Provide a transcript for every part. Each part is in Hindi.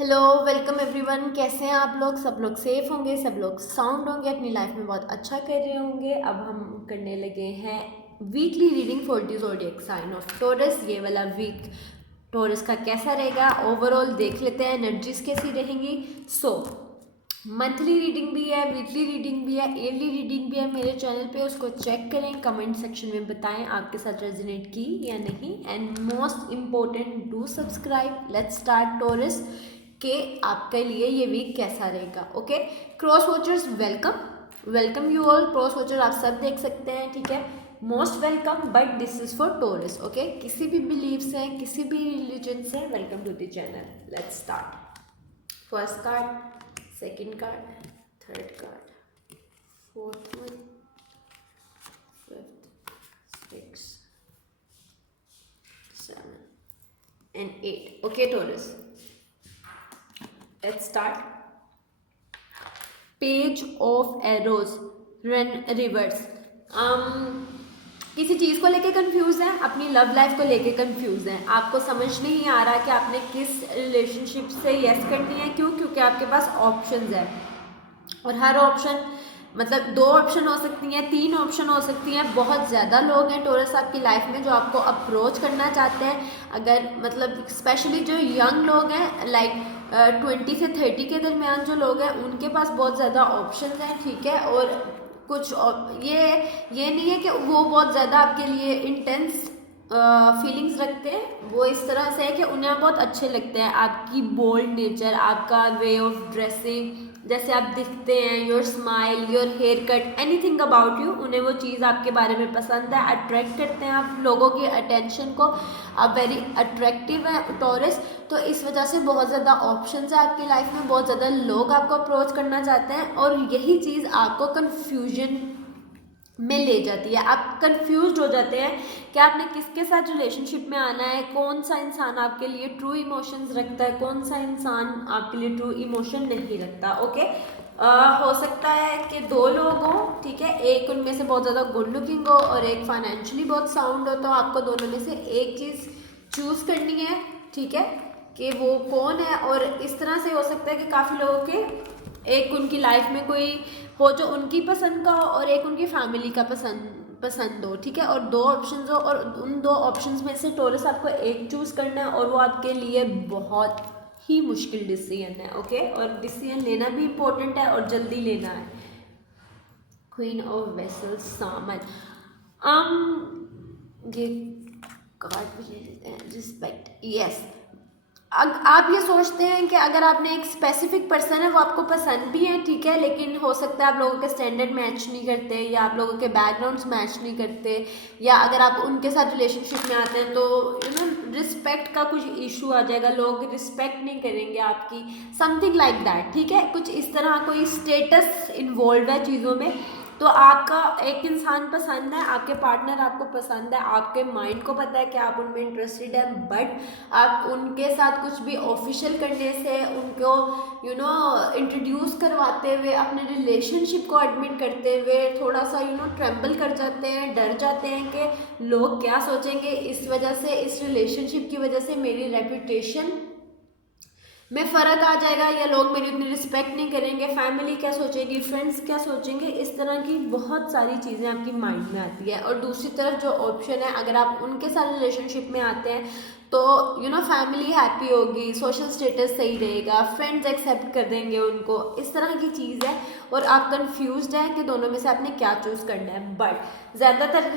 Hello, welcome everyone. कैसे हैं आप लोग? सब लोग सेफ होंगे, सब लोग साउंड होंगे, अपनी लाइफ में बहुत अच्छा कर रहे होंगे। अब हम करने लगे हैं weekly reading for the zodiac sign of Taurus. ये वाला वीक टॉरस का कैसा रहेगा ओवरऑल देख लेते हैं, एनर्जीज कैसी रहेंगी। मंथली रीडिंग भी है, वीकली रीडिंग भी है, ईयरली रीडिंग भी है मेरे चैनल पे। उसको चेक करें, कमेंट सेक्शन में बताएं आपके साथ रेजोनेट की या नहीं। And most important, do subscribe. Let's start Taurus कि आपके लिए ये वीक कैसा रहेगा। Okay, cross watchers welcome you all. Cross watcher आप सब देख सकते हैं, ठीक है, most welcome. But this is for Taurus. Okay, किसी भी बिलीव से, किसी भी रिलीजन से, welcome to the channel. Let's start. First card, second card, third card, fourth one, fifth, sixth, 7 and 8. Okay, Taurus, let's start. Page of arrows, run reverse. किसी चीज़ को लेके कंफ्यूज है, अपनी लव लाइफ को लेके कंफ्यूज है, आपको समझ नहीं आ रहा कि आपने किस रिलेशनशिप से यस करनी है। क्यों? क्योंकि आपके पास ऑप्शंस है और हर ऑप्शन मतलब 2 ऑप्शन हो सकती हैं, 3 ऑप्शन हो सकती हैं। बहुत ज़्यादा लोग हैं टॉरस आपकी लाइफ में जो आपको अप्रोच करना चाहते हैं। अगर मतलब स्पेशली जो यंग लोग हैं, लाइक 20 से 30 के दरमियान जो लोग हैं, उनके पास बहुत ज़्यादा ऑप्शन हैं, ठीक है। और कुछ ये नहीं है कि वो बहुत ज़्यादा आपके लिए इंटेंस फीलिंग्स रखते हैं। वो इस तरह से है कि उन्हें बहुत अच्छे लगते हैं आपकी बोल्ड नेचर, आपका वे ऑफ ड्रेसिंग, जैसे आप दिखते हैं, your smile, your hair cut, anything about you. उन्हें वो चीज़ आपके बारे में पसंद है, अट्रैक्ट करते हैं आप लोगों की अटेंशन को। आप वेरी अट्रैक्टिव है टॉरस, तो इस वजह से बहुत ज़्यादा ऑप्शंस है आपकी लाइफ में, बहुत ज़्यादा लोग आपको अप्रोच करना चाहते हैं और यही चीज़ आपको कन्फ्यूजन में ले जाती है। आप कंफ्यूज हो जाते हैं कि आपने किसके साथ रिलेशनशिप में आना है, कौन सा इंसान आपके लिए ट्रू इमोशंस रखता है, कौन सा इंसान आपके लिए ट्रू इमोशन नहीं रखता। ओके, हो सकता है कि 2 लोग हों, ठीक है, एक उनमें से बहुत ज़्यादा गुड लुकिंग हो और एक फाइनेंशियली बहुत साउंड हो, तो आपको दोनों में से एक चीज़ चूज़ करनी है, ठीक है, कि वो कौन है। और इस तरह से हो सकता है कि काफ़ी लोगों के एक उनकी लाइफ में कोई हो जो उनकी पसंद का हो और एक उनकी फैमिली का पसंद हो, ठीक है, और 2 ऑप्शंस हो और उन 2 ऑप्शंस में से टॉरस आपको एक चूज़ करना है और वो आपके लिए बहुत ही मुश्किल डिसीजन है। ओके, और डिसीजन लेना भी इम्पोर्टेंट है और जल्दी लेना है। क्वीन ऑफ वेसल्स, सामन। ये कार्ड भी ले लेते हैं, रिस्पेक्ट। यस, आप ये सोचते हैं कि अगर आपने एक स्पेसिफिक पर्सन है, वो आपको पसंद भी है, ठीक है, लेकिन हो सकता है आप लोगों के स्टैंडर्ड मैच नहीं करते या आप लोगों के बैकग्राउंड्स मैच नहीं करते, या अगर आप उनके साथ रिलेशनशिप में आते हैं तो रिस्पेक्ट का कुछ इशू आ जाएगा, लोग रिस्पेक्ट नहीं करेंगे आपकी, समथिंग लाइक दैट, ठीक है। कुछ इस तरह कोई स्टेटस इन्वॉल्व है चीज़ों में। तो आपका एक इंसान पसंद है, आपके पार्टनर आपको पसंद है, आपके माइंड को पता है कि आप उनमें इंटरेस्टेड हैं, बट आप उनके साथ कुछ भी ऑफिशियल करने से, उनको इंट्रोड्यूस करवाते हुए, अपने रिलेशनशिप को एडमिट करते हुए थोड़ा सा ट्रेम्बल कर जाते हैं, डर जाते हैं कि लोग क्या सोचेंगे। इस वजह से, इस रिलेशनशिप की वजह से मेरी रेपुटेशन में फ़र्क आ जाएगा या लोग मेरी उतनी रिस्पेक्ट नहीं करेंगे, फैमिली क्या सोचेगी, फ्रेंड्स क्या सोचेंगे, इस तरह की बहुत सारी चीज़ें आपकी माइंड में आती है। और दूसरी तरफ जो ऑप्शन है, अगर आप उनके साथ रिलेशनशिप में आते हैं तो फैमिली हैप्पी होगी, सोशल स्टेटस सही रहेगा, फ्रेंड्स एक्सेप्ट कर देंगे उनको, इस तरह की चीज़ है। और आप कंफ्यूज्ड हैं कि दोनों में से आपने क्या चूज़ करना है। बट ज़्यादातर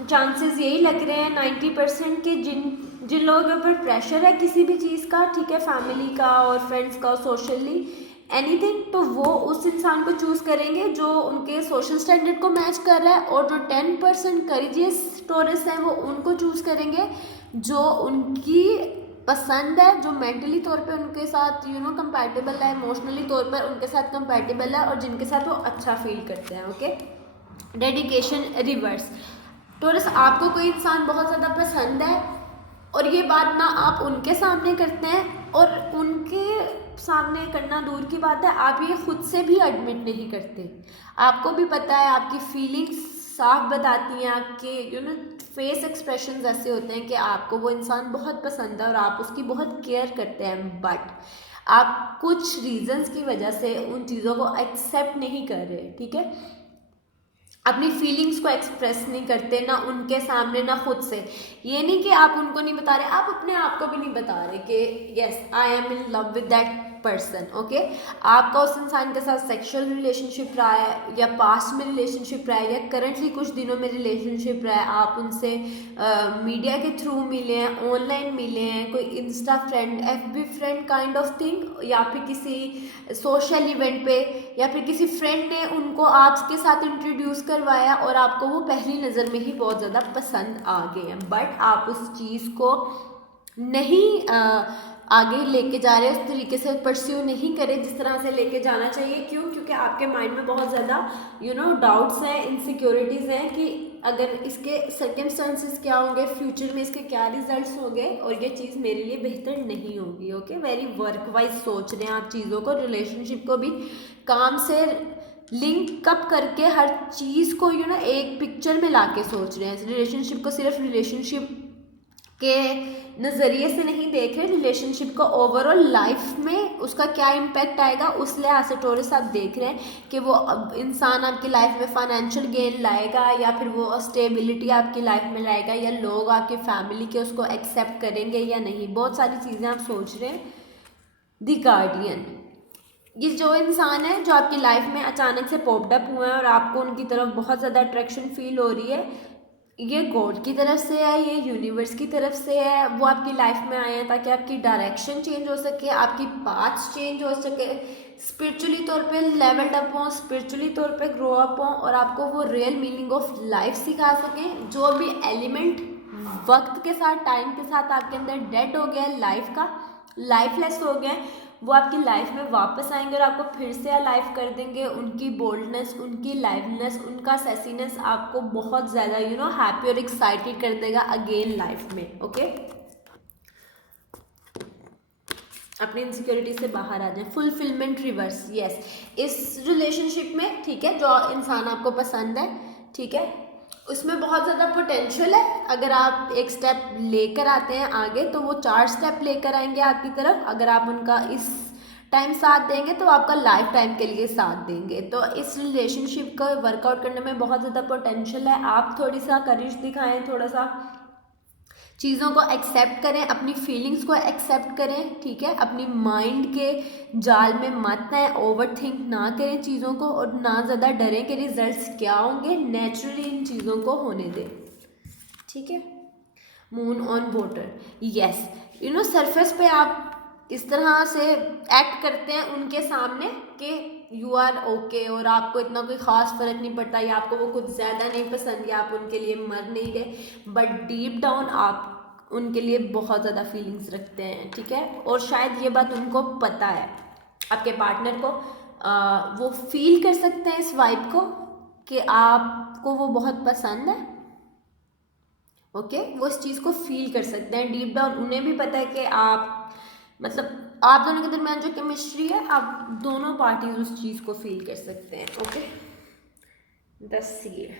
चांसेस यही लग रहे हैं 90% के जिन लोगों के ऊपर प्रेशर है किसी भी चीज़ का, ठीक है, फैमिली का और फ्रेंड्स का, सोशली एनीथिंग, तो वो उस इंसान को चूज़ करेंगे जो उनके सोशल स्टैंडर्ड को मैच कर रहा है। और जो 10% करेजियस टॉरस है वो उनको चूज़ करेंगे जो उनकी पसंद है, जो मेंटली तौर पे उनके साथ कंपैटिबल है, इमोशनली तौर पर उनके साथ कंपैटिबल है और जिनके साथ वो अच्छा फील करते हैं। Okay, dedication reverse. टॉरस, आपको कोई इंसान बहुत ज़्यादा पसंद है और ये बात ना आप उनके सामने करते हैं, और उनके सामने करना दूर की बात है, आप ये खुद से भी एडमिट नहीं करते। आपको भी पता है, आपकी फीलिंग्स साफ बताती हैं आपके फेस एक्सप्रेशंस ऐसे होते हैं कि आपको वो इंसान बहुत पसंद है और आप उसकी बहुत केयर करते हैं, बट आप कुछ रीजंस की वजह से उन चीज़ों को एक्सेप्ट नहीं कर रहे, ठीक है, अपनी फीलिंग्स को एक्सप्रेस नहीं करते, ना उनके सामने ना खुद से। ये नहीं कि आप उनको नहीं बता रहे, आप अपने आप को भी नहीं बता रहे कि yes I am in love with that person, okay. आपका उस इंसान के साथ सेक्सुअल रिलेशनशिप रहा है, या पास्ट में रिलेशनशिप रहा है, या करंटली कुछ दिनों में रिलेशनशिप रहा है, आप उनसे मीडिया के थ्रू मिले हैं, ऑनलाइन मिले हैं, कोई Insta friend, FB friend kind of thing, या फिर किसी सोशल इवेंट पे, या फिर किसी फ्रेंड ने उनको आपके साथ इंट्रोड्यूस करवाया और आपको वो पहली नज़र में ही बहुत ज़्यादा पसंद आ गए हैं, बट आप उस चीज़ को नहीं आगे लेके जा रहे, उस तरीके से परस्यू नहीं करें जिस तरह से लेके जाना चाहिए। क्यों? क्योंकि आपके माइंड में बहुत ज़्यादा डाउट्स हैं, इनसिक्योरिटीज़ हैं कि अगर इसके सर्कमस्टांसिस क्या होंगे, फ्यूचर में इसके क्या रिजल्ट्स होंगे, और ये चीज़ मेरे लिए बेहतर नहीं होगी, ओके। वेरी वर्क वाइज सोच रहे हैं आप चीज़ों को, रिलेशनशिप को भी काम से लिंक अप करके हर चीज़ को एक पिक्चर में लाके सोच रहे हैं। रिलेशनशिप को सिर्फ रिलेशनशिप के नज़रिए से नहीं देख रहे, रिलेशनशिप को ओवरऑल लाइफ में उसका क्या इम्पैक्ट आएगा उस लिहाज से टॉरस आप देख रहे हैं कि वो इंसान आपकी लाइफ में फाइनेंशियल गेन लाएगा, या फिर वो स्टेबिलिटी आपकी लाइफ में लाएगा, या लोग आपकी फैमिली के उसको एक्सेप्ट करेंगे या नहीं। बहुत सारी चीज़ें आप सोच रहे हैं। द गार्डियन, ये जो इंसान है जो आपकी लाइफ में अचानक से पॉप्ड अप हुए हैं और आपको उनकी तरफ बहुत ज़्यादा अट्रैक्शन फील हो रही है, ये गॉड की तरफ से है, ये यूनिवर्स की तरफ से है। वो आपकी लाइफ में आए हैं ताकि आपकी डायरेक्शन चेंज हो सके, आपकी पाथ्स चेंज हो सके, स्पिरिचुअली तौर पे लेवल अप हो, स्पिरिचुअली तौर पे ग्रो अप हो, और आपको वो रियल मीनिंग ऑफ लाइफ सिखा सकें। जो भी एलिमेंट वक्त के साथ, टाइम के साथ आपके अंदर डेड हो गया है, लाइफ का लाइफलेस हो गया है, वो आपकी लाइफ में वापस आएंगे और आपको फिर से अलाइव कर देंगे। उनकी बोल्डनेस, उनकी लाइवनेस, उनका सेसीनेस आपको बहुत ज़्यादा हैप्पी और एक्साइटेड कर देगा अगेन लाइफ में, ओके। अपनी इनसिक्योरिटी से बाहर आ जाए। फुलफिलमेंट रिवर्स, यस, इस रिलेशनशिप में, ठीक है, जो इंसान आपको पसंद है, ठीक है, उसमें बहुत ज़्यादा पोटेंशियल है। अगर आप एक स्टेप लेकर आते हैं आगे, तो वो 4 स्टेप लेकर आएंगे आपकी तरफ। अगर आप उनका इस टाइम साथ देंगे तो आपका लाइफ टाइम के लिए साथ देंगे। तो इस रिलेशनशिप को वर्कआउट करने में बहुत ज़्यादा पोटेंशियल है। आप थोड़ी सा करेज दिखाएं, थोड़ा सा चीज़ों को एक्सेप्ट करें, अपनी फीलिंग्स को एक्सेप्ट करें, ठीक है। अपनी माइंड के जाल में मत आए, ओवर थिंक ना करें चीज़ों को, और ना ज़्यादा डरें कि रिजल्ट्स क्या होंगे। नेचुरली इन चीज़ों को होने दें, ठीक है। Moon on water, yes, surface पे आप इस तरह से एक्ट करते हैं उनके सामने कि यू आर ओके, और आपको इतना कोई ख़ास फ़र्क नहीं पड़ता, या आपको वो कुछ ज़्यादा नहीं पसंद, या आप उनके लिए मर नहीं गए, बट डीप डाउन आप उनके लिए बहुत ज़्यादा फीलिंग्स रखते हैं, ठीक है। और शायद ये बात उनको पता है, आपके पार्टनर को वो फील कर सकते हैं इस वाइब को कि आपको वो बहुत पसंद है, ओके। वो इस चीज़ को फील कर सकते हैं डीप डाउन। उन्हें भी पता है कि आप आप दोनों के दरमियान जो केमिस्ट्री है, आप दोनों पार्टीज उस चीज़ को फील कर सकते हैं, ओके। द सीड,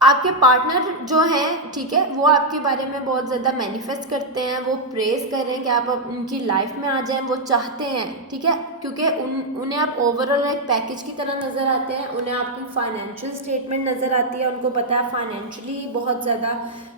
आपके पार्टनर जो हैं, ठीक है, वो आपके बारे में बहुत ज़्यादा मैनिफेस्ट करते हैं, वो प्रेज कर रहे हैं कि आप उनकी लाइफ में आ जाएं, वो चाहते हैं, ठीक है, क्योंकि उन्हें आप ओवरऑल एक पैकेज की तरह नज़र आते हैं। उन्हें आपकी फाइनेंशियल स्टेटमेंट नज़र आती है, उनको पता है फाइनेंशियली बहुत ज़्यादा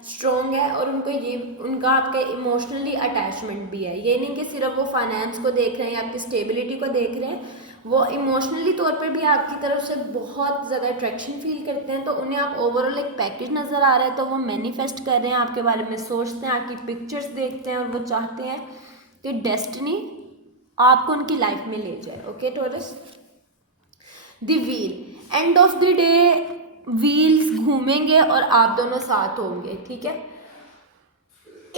स्ट्रॉन्ग है, और उनका आपका इमोशनली अटैचमेंट भी है। ये नहीं कि सिर्फ वो फाइनेंस को देख रहे हैं या आपकी स्टेबिलिटी को देख रहे हैं, वो इमोशनली तौर पे भी आपकी तरफ से बहुत ज़्यादा अट्रैक्शन फील करते हैं। तो उन्हें आप ओवरऑल एक पैकेज नज़र आ रहा है, तो वो मैनिफेस्ट कर रहे हैं, आपके बारे में सोचते हैं, आपकी पिक्चर्स देखते हैं, और वो चाहते हैं कि डेस्टिनी आपको उनकी लाइफ में ले जाए, okay taurus. The wheel, end of the day wheels घूमेंगे और आप दोनों साथ होंगे, ठीक है।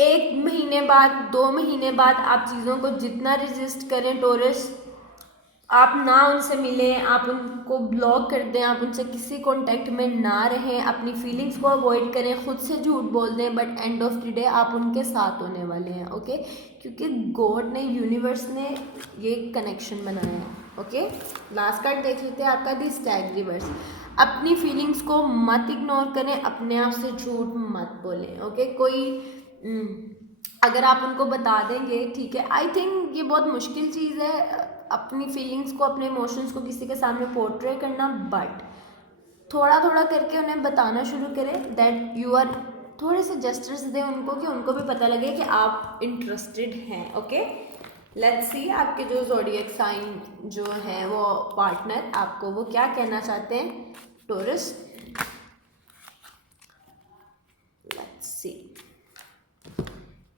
1 महीने बाद, 2 महीने बाद आप चीज़ों को जितना रेजिस्ट करें टॉरस, आप ना उनसे मिलें, आप उनको ब्लॉक कर दें, आप उनसे किसी कॉन्टेक्ट में ना रहें, अपनी फीलिंग्स को अवॉइड करें, खुद से झूठ बोल दें, but end of the day आप उनके साथ होने वाले हैं, ओके। क्योंकि गॉड ने, यूनिवर्स ने ये कनेक्शन बनाया है, ओके। लास्ट कार्ड देख लेते हैं आपका, दी स्टैग रिवर्स। अपनी फीलिंग्स को मत इग्नोर करें, अपने आप से झूठ मत बोलें, ओके। कोई अगर आप उनको बता देंगे, ठीक है, आई थिंक ये बहुत मुश्किल चीज़ है अपनी फीलिंग्स को, अपने इमोशंस को किसी के सामने पोर्ट्रे करना, बट थोड़ा थोड़ा करके उन्हें बताना शुरू करें दैट यू आर, थोड़े से जेस्चर्स दें उनको कि उनको भी पता लगे कि आप इंटरेस्टेड हैं, ओके। लेट्स सी आपके जो ज़ोडिएक साइन जो है वो पार्टनर आपको वो क्या कहना चाहते हैं, टॉरस। लेट्स सी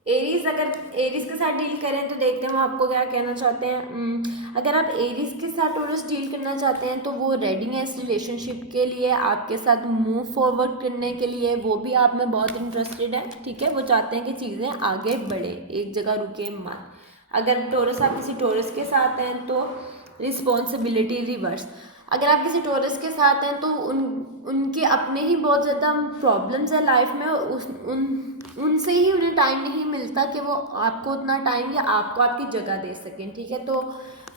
एरीज, अगर एरीज के साथ डील करें तो देखते हैं वो आपको क्या कहना चाहते हैं। अगर आप एरीज के साथ टॉरस डील करना चाहते हैं तो वो रेडी हैं इस रिलेशनशिप के लिए, आपके साथ मूव फॉरवर्ड करने के लिए, वो भी आप में बहुत इंटरेस्टेड है, ठीक है। वो चाहते हैं कि चीज़ें आगे बढ़े, एक जगह रुके मत। अगर टॉरस आप किसी टॉरस के साथ हैं तो रिस्पॉन्सिबिलिटी रिवर्स। अगर आप किसी टॉरस के साथ हैं तो उनके अपने ही बहुत ज़्यादा प्रॉब्लम्स है लाइफ में, उनसे ही उन्हें टाइम नहीं मिलता कि वो आपको उतना टाइम या आपको आपकी जगह दे सकें, ठीक है। तो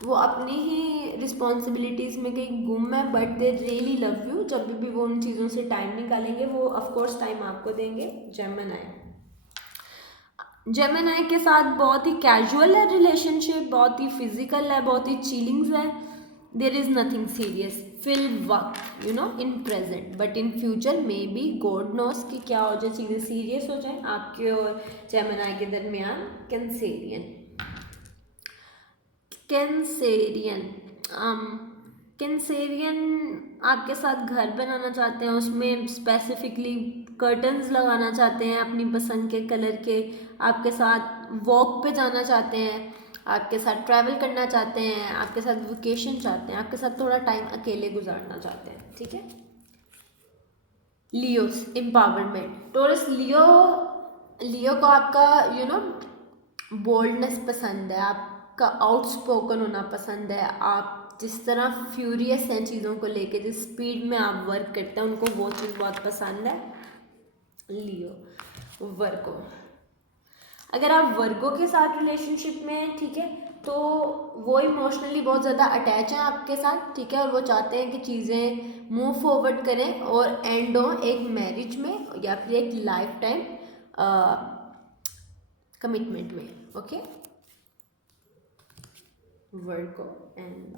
वो अपनी ही रिस्पॉन्सिबिलिटीज़ में कहीं गुम है, but they really love you. जब भी वो उन चीज़ों से टाइम निकालेंगे वो ऑफकोर्स टाइम आपको देंगे। जेमिनी के साथ बहुत ही कैजुअल है रिलेशनशिप, बहुत ही फिजिकल है, बहुत ही चीलिंग्स है। देर इज़ नथिंग सीरियस, फिल वक्त in present, but in future may be God knows कि क्या हो जाए, चीज़ें सीरियस हो जाए आपके और जेमिनी के दरमियान। कैंसेरियन आपके साथ घर बनाना चाहते हैं, उसमें स्पेसिफिकली कर्टन्स लगाना चाहते हैं अपनी पसंद के कलर के, आपके साथ वॉक पे जाना चाहते हैं, आपके साथ ट्रैवल करना चाहते हैं, आपके साथ वेकेशन चाहते हैं, आपके साथ थोड़ा टाइम अकेले गुजारना चाहते हैं, ठीक है। लियोस एम्पावरमेंट, टॉरस लियो को आपका बोल्डनेस पसंद है, आपका आउटस्पोकन होना पसंद है, आप जिस तरह फ्यूरियस हैं चीज़ों को लेके, जिस स्पीड में आप वर्क करते हैं उनको वो चीज़ बहुत पसंद है। लियो वर्गो, अगर आप वर्गो के साथ रिलेशनशिप में हैं, ठीक है, तो वो इमोशनली बहुत ज़्यादा अटैच हैं आपके साथ, ठीक है, और वो चाहते हैं कि चीज़ें मूव फॉरवर्ड करें और एंड हो एक मैरिज में या फिर एक लाइफ टाइम कमिटमेंट में, ओके। वर्गो एंड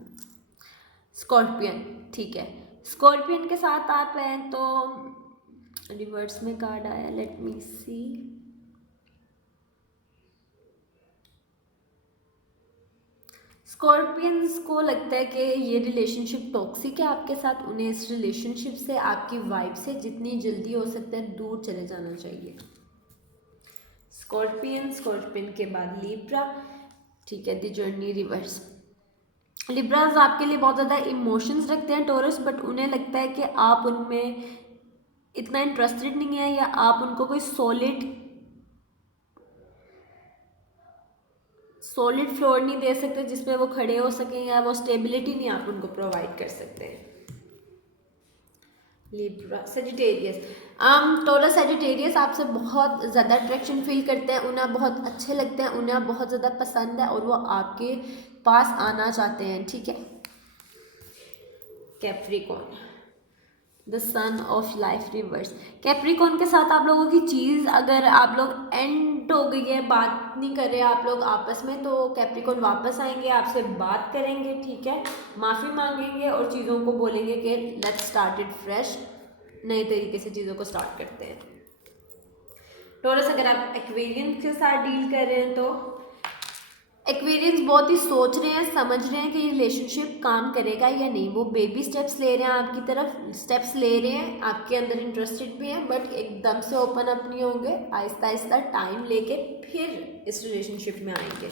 स्कॉर्पियन, ठीक है, स्कॉर्पियन के साथ आप हैं तो रिवर्स में कार्ड आया, लेट मी सी। स्कॉर्पियंस को लगता है कि ये रिलेशनशिप टॉक्सिक है आपके साथ, उन्हें इस रिलेशनशिप से, आपकी वाइब से जितनी जल्दी हो सकता है दूर चले जाना चाहिए। स्कॉर्पियन के बाद लिब्रा, ठीक है, द जर्नी रिवर्स। लिब्राज आपके लिए बहुत ज़्यादा इमोशंस रखते हैं टॉरस, बट उन्हें लगता है कि आप उनमें इतना इंटरेस्टेड नहीं है या आप उनको कोई सॉलिड फ्लोर नहीं दे सकते जिसपे वो खड़े हो सकें, या वो स्टेबिलिटी नहीं आप उनको प्रोवाइड कर सकते हैं। लिब्रा सेजिटेरियस, टॉरस सेजिटेरियस आपसे बहुत ज़्यादा अट्रैक्शन फील करते हैं, उन्हें बहुत अच्छे लगते हैं, उन्हें बहुत ज़्यादा पसंद है और वो आपके पास आना चाहते हैं, ठीक है। Capricorn, the son of life reverse, Capricorn के साथ आप लोगों की चीज़ अगर आप लोग एंड हो गई है, बात नहीं कर रहे आप लोग आपस में, तो कैप्रिकॉर्न वापस आएंगे, आपसे बात करेंगे, ठीक है, माफ़ी मांगेंगे और चीज़ों को बोलेंगे कि लेट्स स्टार्ट इट फ्रेश, नए तरीके से चीज़ों को स्टार्ट करते हैं। टॉरस, अगर आप एक्वेरियन के साथ डील कर रहे हैं तो एक्वेरियंस बहुत ही सोच रहे हैं, समझ रहे हैं कि रिलेशनशिप काम करेगा या नहीं, वो बेबी स्टेप्स ले रहे हैं, आपकी तरफ स्टेप्स ले रहे हैं, आपके अंदर इंटरेस्टेड भी हैं, बट एकदम से ओपन अप नहीं होंगे, आहिस्ता आहिस्ता टाइम लेके फिर इस रिलेशनशिप में आएंगे।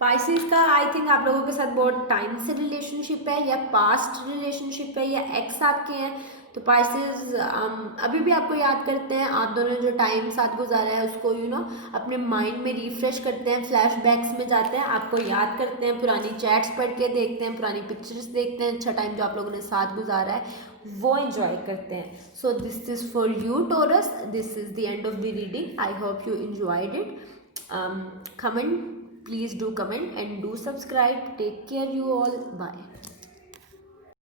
पाइसिस का आई थिंक आप लोगों के साथ बहुत टाइम से रिलेशनशिप है, या पास्ट रिलेशनशिप है, या एक्स आपके हैं, तो पाइसिस अभी भी आपको याद करते हैं, आप दोनों जो टाइम साथ गुजारा है उसको अपने माइंड में रिफ्रेश करते हैं, फ्लैशबैक्स में जाते हैं, आपको याद करते हैं, पुरानी चैट्स पढ़ के देखते हैं, पुरानी पिक्चर्स देखते हैं, अच्छा टाइम जो आप लोगों ने साथ गुजारा है वो एंजॉय करते हैं। So this is for you taurus, this is the end of the reading, I hope you enjoyed it. Comment Please do comment and do subscribe. Take care you all. Bye.